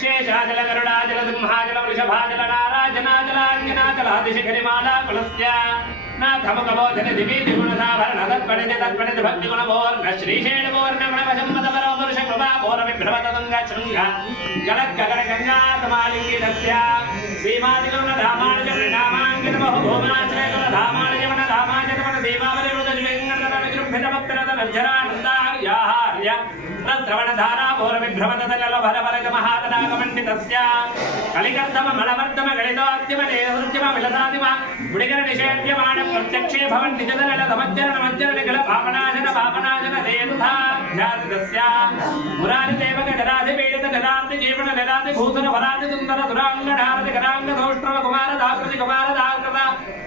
शेषाचल गरुडाचल सिंहाचल वृषभाचल नाराजनाचलाञ्जनाचलादिशिखरिमाला कुलस्य नाथमुखबोधन दिवि द्विगुणसाभरण तत्पणित तत्पणित भक्तिगुणभोर्न श्रीशेणभोर्नगणवशम्मदपरो पुरुषकृपाभोरविभ्रमतदङ्गशृङ्ग जलत्कगणगङ्गातमालिङ्गितस्य श्रीमादिगुणधामार्जननामाङ्कितबहुभूमाश्रयकुलधामार्जवनधामार्जनवन सीमावलिरुदविङ्गर्दनविजृम्भितभक्तिरतमर्जरानन्दार्याहार्य श्रवणधारा भोरविभ्रमतदलभरभरगमहातनागमण्डितस्य कलिकर्दममलमर्दम गलितोऽत्यमनेहृत्यम विलसादिम गुडिकरणनिषेव्यमाण प्रत्यक्षे भवन् निजदललधमज्जरणमज्जरणनिखिल पापनाशन पापनाशन देवुधाध्यासितस्य मुरारिदेवगजराधिपीडित जरार्ति जीवन निराति भूषण वराति सुन्दर दुराङ्गधारति कराङ्गधौष्ट्रव कुमारदाकृति कुमारदाकृत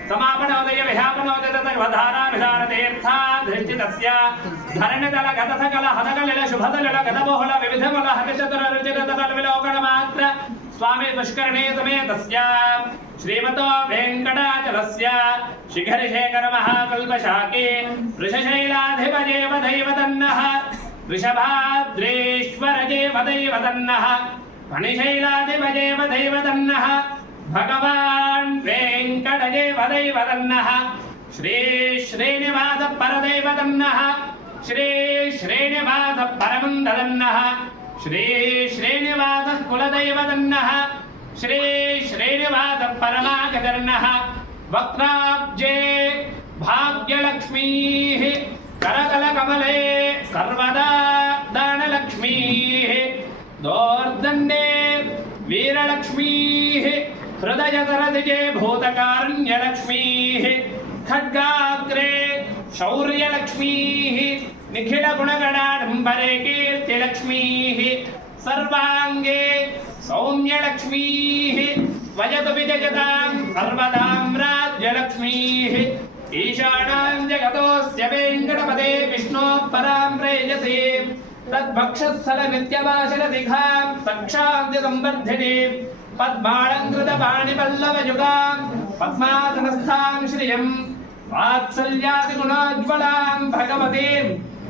समापनोदय विहापनोदय तद्वधारा विधारतीर्था धृष्टितस्य धरणितल गतसकल हदकलिल शुभदलिल गतबहुल विविधमुल हरिचतुररुचिरतल विलोकनमात्र स्वामी पुष्करणे समेतस्य श्रीमतो वेङ्कटाचलस्य शिखरिशेखर महाकल्पशाके वृषशैलाधिपदेव दैवतन्नः वृषभाद्रेश्वरदेव दैवतन्नः फणिशैलाधिपदेव दैवतन्नः भगवान् वेङ्कटदेव दैवतन्नः श्री श्रीनिवास परदैवतन्नः श्री श्रीनिवास परमन्ददन्नः श्री श्रीनिवास कुलदैवतन्नः श्री श्रीनिवास परमागतर्नः वक्त्राब्जे भाग्यलक्ष्मीः करतलकमले सर्वदा दानलक्ष्मीः दोर्दण्डे वीरलक्ष्मीः हृदयसरसिजे भूतकारुण्यलक्ष्मीः खड्गाग्रे शौर्यलक्ष्मीः निखिलगुणगणाडम्बरे कीर्तिलक्ष्मीः सर्वाङ्गे सौम्यलक्ष्मीः वजतु विजयतां सर्वदां राज्यलक्ष्मीः ईशानां जगतोऽस्य वेङ्कटपदे विष्णोः परां प्रेयसे तद्भक्षस्थलनित्यवासिनदिघां सक्षान्त्यसंवर्धिनीं पद्मालङ्कृतपाणिपल्लवयुगां पद्मासनस्थां श्रियं वात्सल्यादिगुणोज्ज्वलां भगवतीं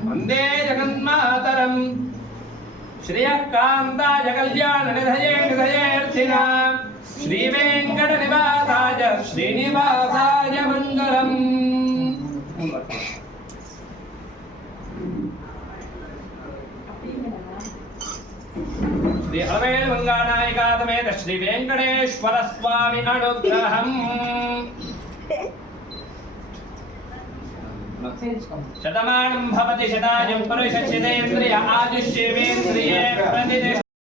वन्दे जगन्मातरम् श्रियः कान्ताय कल्याणनिधये निधयेऽर्थिनां श्रीवेङ्कटनिवासाय श्रीनिवासाय मङ्गलम्। श्री अलवेलमङ्गानायिका समेत श्री वेङ्कटेश्वर स्वामी अनुग्रहम्। शतमानं भवति शतायुः पुरुषस्य शतेन्द्रिय आयुष्येवेन्द्रिये प्रतिष्ठितः।